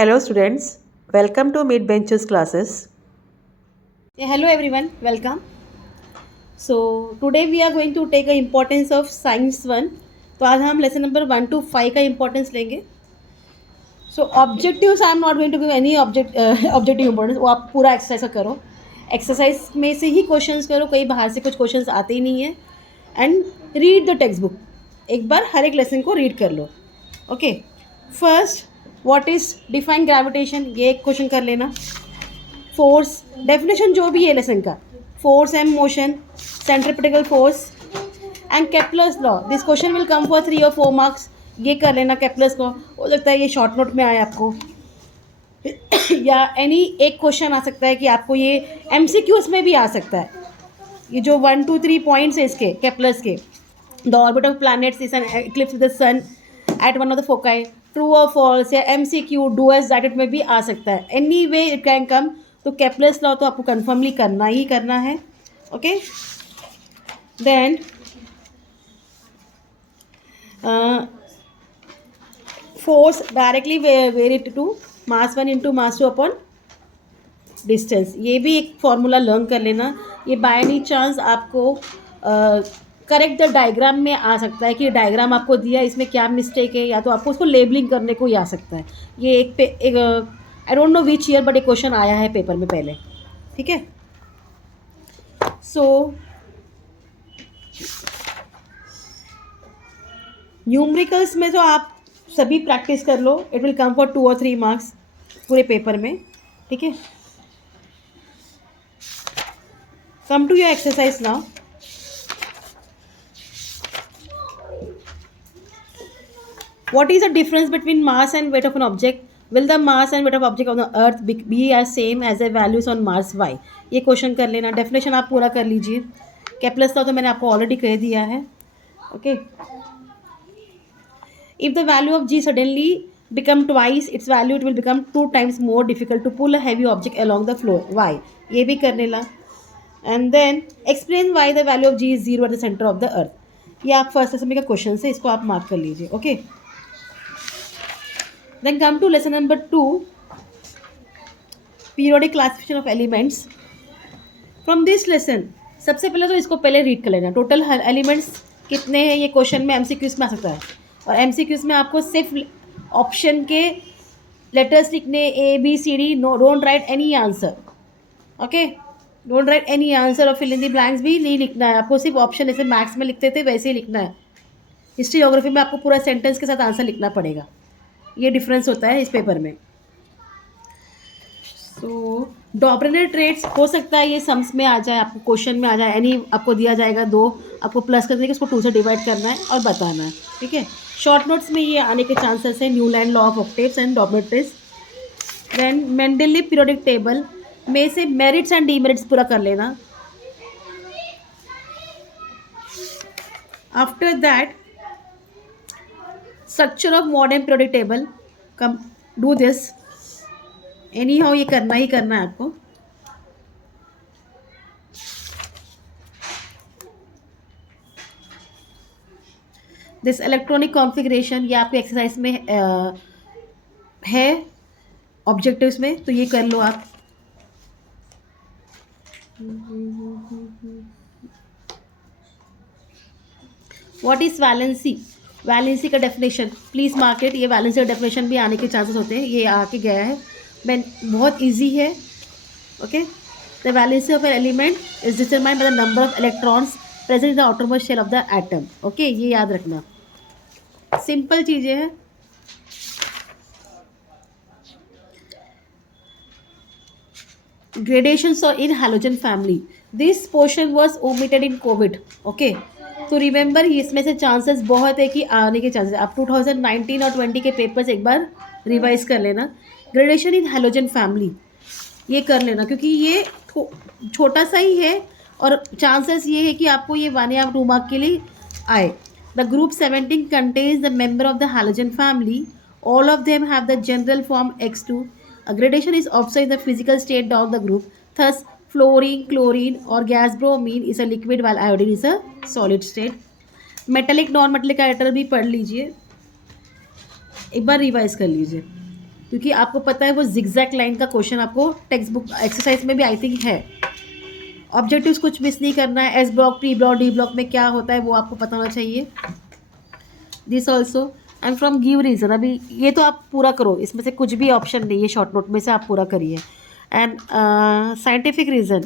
Hello students, welcome to Mid Benches classes. Hello everyone, welcome. So today we are going to take a importance of science 1. तो आज हम lesson number 1 to 5 का importance लेंगे. So objectives I am not going to give any objective importance. वो आप पूरा exercise करो. Exercise में से ही क्वेश्चंस करो, कहीं बाहर से कुछ क्वेश्चंस आते ही नहीं है. And read the text book. एक बार हर एक लेसन को रीड कर लो. Okay. First, what is define gravitation, ये एक क्वेश्चन कर लेना. फोर्स डेफिनेशन जो भी है लेसन का, force and motion, centripetal force and Kepler's law. This question will come for 3 or 4 marks. ये कर लेना. केप्लर्स लॉ हो सकता है ये शॉर्ट नोट में आए आपको या एनी एक क्वेश्चन आ सकता है कि आपको ये एमसीक्यूज में भी आ सकता है. ये जो 1 2 3 पॉइंट्स है इसके केप्लर्स के, the orbit of planets is an eclipse with the sun at one of the foci, true और फॉल्स, या MCQ do as that it में भी आ सकता है. Anyway it can come. तो केप्लर्स लॉ तो आपको कन्फर्मली करना ही करना है. Okay. Then force directly varied to mass 1 into mass 2 upon distance. ये भी एक फॉर्मूला लर्न कर लेना. ये बाय एनी चांस आपको करेक्ट द डायग्राम में आ सकता है कि डायग्राम आपको दिया इसमें क्या मिस्टेक है, या तो आपको उसको लेबलिंग करने को ही आ सकता है. ये एक I don't know which year but एक क्वेश्चन आया है पेपर में पहले. ठीक है. सो न्यूमरिकल्स में तो आप सभी प्रैक्टिस कर लो. It will come for 2 or 3 marks पूरे पेपर में. ठीक है. Come to your exercise now. What is the difference between mass and weight of an object? Will the mass and weight of object on the earth be as same as the values on Mars? Why? ये question कर लेना. Definition आप पूरा कर लीजिए. Kepler's law तो मैंने आपको ऑलरेडी कह दिया है. Okay. If the value of g suddenly become twice its value, it will become 2 times more difficult to pull a heavy object along the floor. Why? ये भी कर लेना. And then explain why the value of g is 0 at the center of the earth. ये आप first assembly का question है, इसको आप मार्क कर लीजिए. Okay. Then come to lesson number 2, periodic classification of elements. From this lesson सबसे पहले तो इसको पहले रीड कर लेना. टोटल एलिमेंट्स कितने हैं ये क्वेश्चन में एमसीक्यूज में आ सकता है. और एमसीक्यूज में आपको सिर्फ ऑप्शन के लेटर्स लिखने, A B C D. No, don't write any answer. Okay. Don't write any answer और फिल इन दी ब्लैंक्स भी नहीं लिखना है आपको. सिर्फ ऑप्शन जैसे मैथ्स में लिखते थे वैसे ही लिखना है. हिस्ट्री ज्योग्राफी में आपको पूरा सेंटेंस के साथ आंसर लिखना पड़ेगा. ये डिफरेंस होता है इस पेपर में. सो डॉपरेटर ट्रेड्स हो सकता है ये सम्स में आ जाए, आपको क्वेश्चन में आ जाए. एनी आपको दिया जाएगा 2, आपको प्लस करने के उसको 2 से डिवाइड करना है और बताना है. ठीक है. शॉर्ट नोट्स में ये आने के चांसेस है. Newlands law of octaves and Dobereiner triads. Then Mendeleev periodic table में से मेरिट्स एंड डीमेरिट्स पूरा कर लेना. After that structure of modern periodic table. Come do this. Anyhow ये करना ही करना है आपको. दिस इलेक्ट्रॉनिक कॉन्फ़िगरेशन ये आपके एक्सरसाइज में है ऑब्जेक्टिव्स में, तो ये कर लो आप. What is valency? वैलेंसी का डेफिनेशन प्लीज़ मार्क इट. ये वैलेंसी का डेफिनेशन भी आने के चांसेस होते हैं. ये आके गया है. मैं बहुत इजी है. Okay. The valency of an element is determined by the number of electrons present in the outermost shell of the atom. Okay. ये याद रखना. सिंपल चीज़ें हैं. Gradations in halogen family. This portion was omitted in COVID. Okay. तो remember इसमें से chances बहुत है कि आने के चांसेस. आप 2019 और 20 के पेपर्स एक बार रिवाइज कर लेना. ग्रेडेशन इन हैलोजन फैमिली ये कर लेना, क्योंकि ये छोटा सा ही है और चांसेस ये है कि आपको ये 1 या 2 मार्क के लिए आए. The group 17 contains the member of the halogen family. All of them have the general form X2. A gradation is observed in the physical state down the group. Thus, fluorine, chlorine or gas bromine is a liquid while iodine is a solid state. Metallic non metallic character भी पढ़ लीजिए, एक बार revise कर लीजिए. क्योंकि आपको पता है वो जिगजैग लाइन का क्वेश्चन आपको टेक्स्ट बुक एक्सरसाइज में भी आई थिंक है। ऑब्जेक्टिव्स कुछ मिस नहीं करना है, S block, P block, D block में क्या होता है वो आपको पता होना चाहिए। This also and from give reason, अभी ये तो आप पूरा करो, इसमें से कुछ भी ऑप्शन नहीं है शॉर्ट नोट में से, आप पूरा करिए। And scientific reason,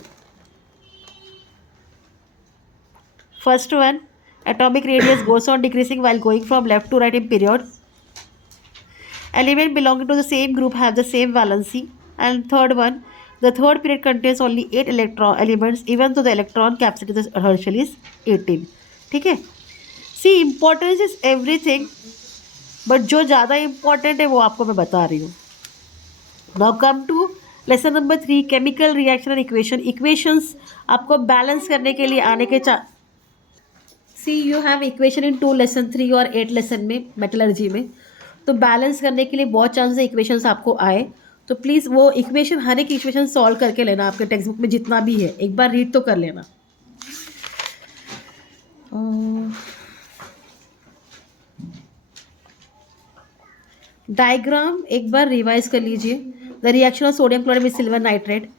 first one, atomic radius goes on decreasing while going from left to right in period. Element belonging to the same group have the same valency. And third one, the third period contains only 8 electron elements even though the electron capacity of the Herschel is 18. ठीक है, सी importance is everything, but जो ज़्यादा important है वो आपको मैं बता रही हूँ। Now come to lesson number 3, chemical reaction and equation. Equations आपको बैलेंस करने के लिए आने के see you have equation in 2 lesson 3 और 8 लेसन में मेटलर्जी में, तो बैलेंस करने के लिए बहुत चांसेस है इक्वेशंस आपको आए, तो प्लीज़ वो इक्वेशन, हर एक इक्वेशन सॉल्व करके लेना, आपके टेक्स्ट बुक में जितना भी है एक बार रीड तो कर लेना। डायग्राम एक बार रिवाइज कर लीजिए। The reaction of sodium chloride with silver nitrate,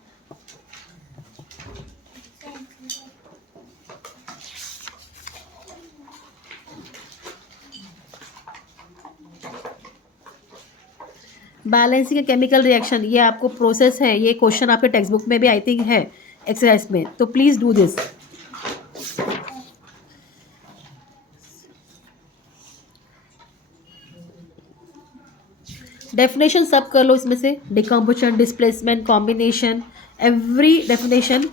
balancing chemical reaction, ये आपको प्रोसेस है, ये क्वेश्चन आपके टेक्स्ट बुक में भी आई थिंक है एक्सरसाइज में, तो प्लीज़ डू दिस। डेफिनेशन सब कर लो इसमें से, decomposition, displacement, combination, every definition,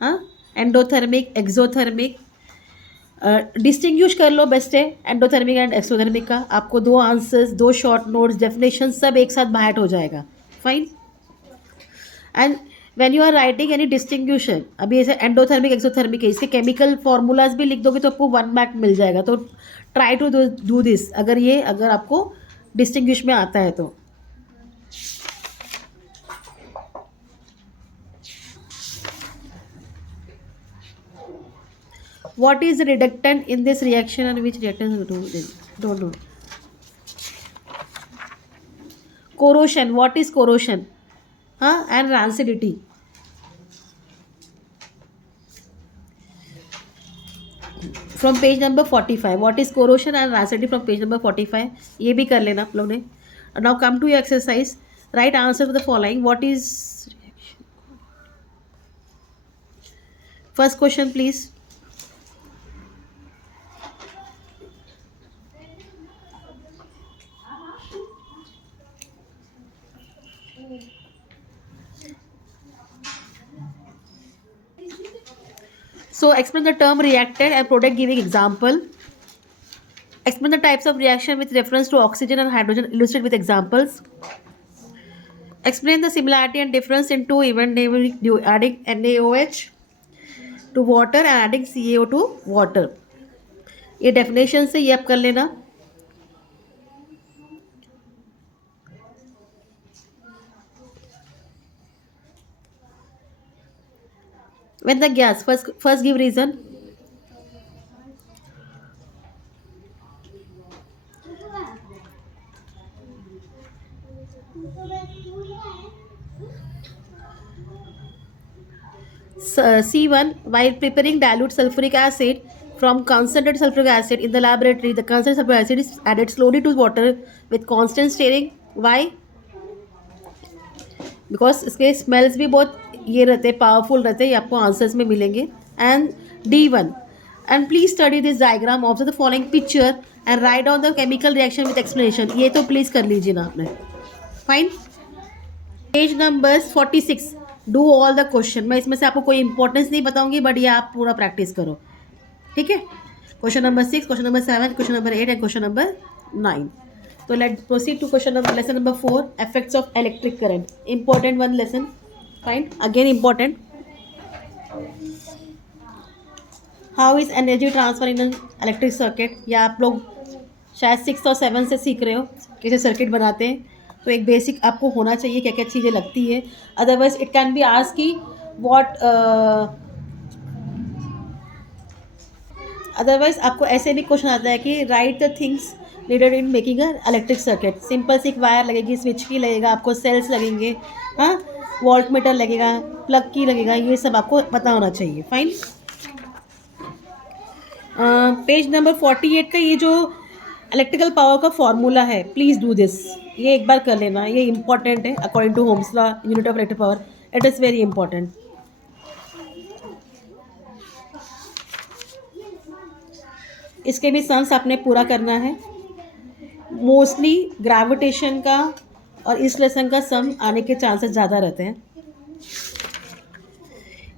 हाँ, एंडोथर्मिक, एक्सोथर्मिक, डिस्टिंग्विश कर लो, बेस्ट है एंडोथर्मिक एंड एक्सोथर्मिक का। आपको 2 आंसर्स, 2 शॉर्ट नोट्स, डेफिनेशन सब एक साथ बाहर हो जाएगा, fine. And when you are writing any distinction, अभी ऐसे एंडोथर्मिक, एक्सोथर्मिक है, इसके केमिकल फॉर्मूलाज भी लिख दोगे तो आपको 1 मार्क मिल जाएगा, तो ट्राई टू डू दिस, अगर आपको डिस्टिंग्विश में आता है तो। What is the reductant in this reaction and which reactants don't know? Corrosion. What is corrosion? And rancidity. From page number 45. What is corrosion and rancidity from page number 45? ये भी कर लेना आप लोग ने। Now come to your exercise. Write answer for the following. What is first question, please? So explain the term reactant and product giving example. Explain the types of reaction with reference to oxygen and hydrogen, illustrate with examples. Explain the similarity and difference in 2 events, namely adding NaOH to water and adding CaO to water. ये definition से ये आप कर लेना। When the gas, first give reason. C1, while preparing dilute sulfuric acid from concentrated sulfuric acid in the laboratory, the concentrated sulfuric acid is added slowly to water with constant stirring. Why? Because इसके smells भी बहुत ये रहते हैं, powerful रहते हैं, ये आपको आंसर्स में मिलेंगे। And D1, and please study this diagram, observe the following picture and write down the chemical reaction with explanation. ये तो प्लीज़ कर लीजिए ना आपने, fine. Page number 46, do all the question. मैं इसमें से आपको कोई इंपॉर्टेंस नहीं बताऊंगी, बट ये आप पूरा प्रैक्टिस करो, ठीक है। Question number 6, question number 7, question number 8 and question number 9। So let's proceed to lesson number 4, effects of electric current. Important one lesson, fine, again important. How is energy transfer in an electric circuit? या आप लोग शायद 6 और 7 से सीख रहे हो कैसे सर्किट बनाते हैं, तो एक बेसिक आपको होना चाहिए क्या क्या चीज़ें लगती है। Otherwise it can be ask की अदरवाइज आपको ऐसे भी क्वेश्चन आता है कि write the things needed in making a electric circuit. Simple सी एक वायर लगेगी, स्विच की लगेगा, आपको सेल्स लगेंगे, हाँ, वोल्ट मीटर लगेगा, प्लग की लगेगा, ये सब आपको पता होना चाहिए। फाइन। पेज नंबर 48 का ये जो इलेक्ट्रिकल पावर का फॉर्मूला है, प्लीज़ डू दिस, ये एक बार कर लेना, ये इंपॉर्टेंट है according to Ohm's law, unit of electric power, it is very important. इसके भी सम्स आपने पूरा करना है। मोस्टली ग्रेविटेशन का और इस लेसन का सम आने के चांसेस ज़्यादा रहते हैं।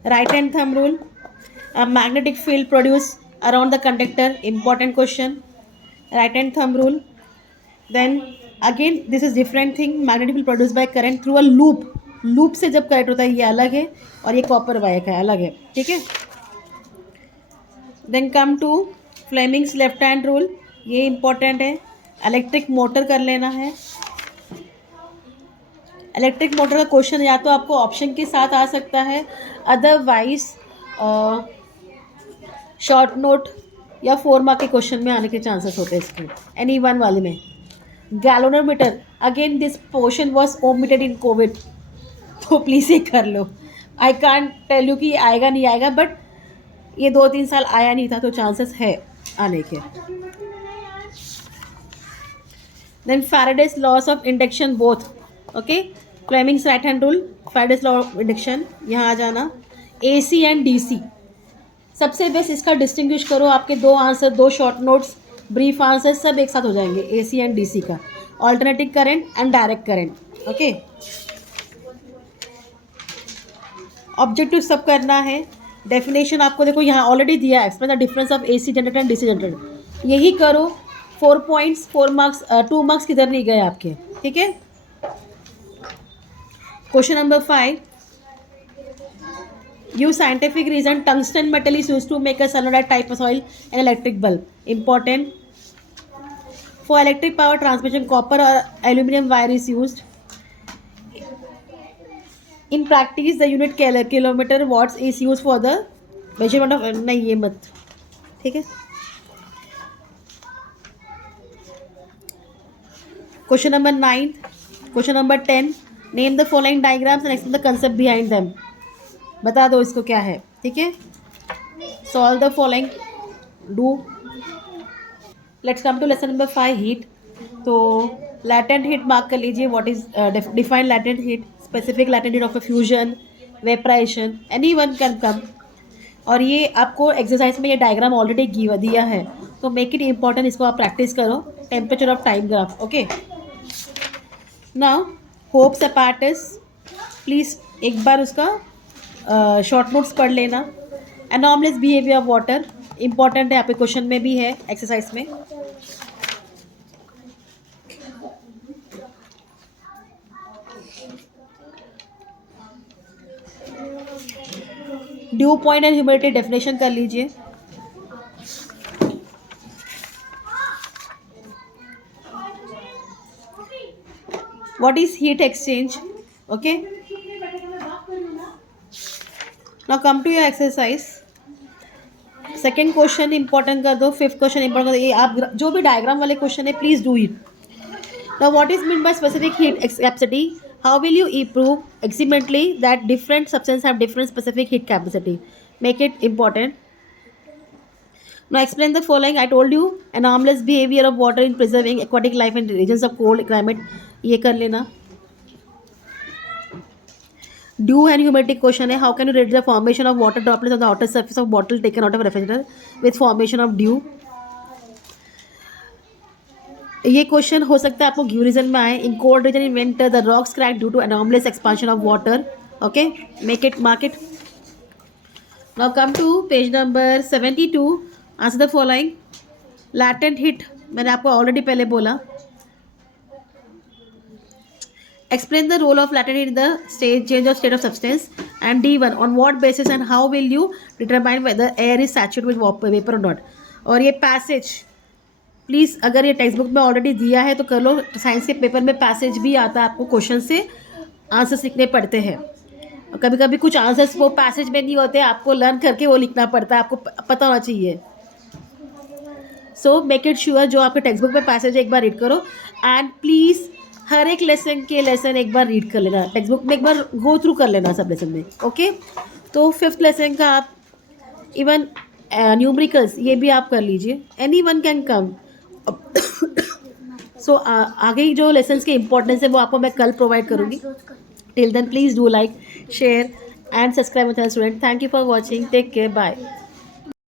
Right hand thumb rule, magnetic field produce around the conductor, important question. Right hand thumb rule, then again this is different thing, magnetic field produce by current through a loop. Loop से जब current होता है ये अलग है, और ये copper wire का अलग है, ठीक है। Then come to Fleming's left hand rule, ये इंपॉर्टेंट है। इलेक्ट्रिक मोटर कर लेना है। इलेक्ट्रिक मोटर का क्वेश्चन या तो आपको ऑप्शन के साथ आ सकता है, अदरवाइज शॉर्ट नोट या 4 मार्क के क्वेश्चन में आने के चांसेस होते हैं इसके, एनी वन वाले में। Galvanometer, again this portion was omitted in Covid, तो प्लीज़ ये कर लो। आई कांट टेल यू कि आएगा नहीं आएगा, बट ये 2-3 साल आया नहीं था, तो चांसेस है आने के। Then Faraday's laws of induction both, okay, Fleming's right hand rule, Faraday's law of induction, यहाँ आ जाना। AC एंड DC, सबसे बेस्ट इसका डिस्टिंग्विश करो, आपके 2 answer, 2 short notes, brief answer सब एक साथ हो जाएंगे। AC एंड DC का, alternating current and direct current, okay. Objective सब करना है। डेफिनेशन आपको देखो यहाँ ऑलरेडी दिया है, explain the difference of AC generator and DC generator, यही करो। 4 पॉइंट्स, 4 मार्क्स, 2 मार्क्स किधर नहीं गए आपके, ठीक है। Question number 5, give scientific reason tungsten metal is use to make a solenoid type of oil and electric bulb, important. For electric power transmission copper और aluminium wire is used. In practice the unit kilometre watts is use for the measurement of, नहीं ये मत, ठीक है। Question number 9, question number 10, name the following diagrams and explain the concept behind them, बता दो इसको क्या है, ठीक है। Solve the following, do. Let's come to lesson number 5, heat. तो लैटेंट हीट मार्क कर लीजिए, what is define latent heat, specific latent heat of a fusion, vaporisation, any one can come. और ये आपको एक्सरसाइज में ये डायग्राम ऑलरेडी दिया है, तो मेक इट इम्पॉर्टेंट, इसको आप प्रैक्टिस करो। Temperature of time graph, okay. Now hopes apparatus, please एक बार उसका शॉर्ट नोट्स पढ़ लेना। एनॉमलेस बिहेवियर ऑफ वाटर, इंपॉर्टेंट है, आपके क्वेश्चन में भी है, एक्सरसाइज में। Due point and humidity definition कर लीजिए। What is heat exchange? Okay. Now come to your exercise. Second question important कर दो, 5th क्वेश्चन इंपॉर्टेंट कर दो। ये आप जो भी डायग्राम वाले क्वेश्चन है please do it. Now what is mean by specific heat capacity, how will you improve experimentally that different substance have different specific heat capacity, make it important. Now explain the following. I told you anomalous behavior of water in preserving aquatic life in regions of cold climate, ये कर लेना। Dew and humidity question है, how can you rate the formation of water droplets on the outer surface of bottle taken out of a refrigerator with formation of dew? ये question हो सकता है आपको give reason में आए। In cold region in winter the rocks crack due to anomalous expansion of water, okay, make it, mark it. Now come to page number 72. Answer the following. Latent heat मैंने आपको already पहले बोला। Explain the role of latent heat in the state change of state of substance. And D1 on what basis and how will you determine whether air is saturated with vapour or not. और ये passage please, अगर ये text book में already दिया है तो कर लो, science के पेपर में पैसेज भी आता है, आपको क्वेश्चन से आंसर्स लिखने पड़ते हैं। और कभी कभी कुछ आंसर्स वो पैसेज में नहीं होते, आपको लर्न करके वो लिखना पड़ता है, आपको पता होना चाहिए। सो मेक इट श्योर जो आपके टेक्स्ट बुक में पैसेज है एक बार रीड करो एंड प्लीज़ हर एक लेसन एक बार रीड कर लेना, टेक्स्ट बुक में एक बार गो थ्रू कर लेना सब लेसन में, ओके। तो 5th लेसन का आप इवन न्यूमरिकल्स ये भी आप कर लीजिए, एनी वन कैन कम। सो आगे ही जो लेसन्स के इंपॉर्टेंस है वो आपको मैं कल प्रोवाइड करूँगी। Till then please do like, share and subscribe with student. Thank you for watching, take care, bye.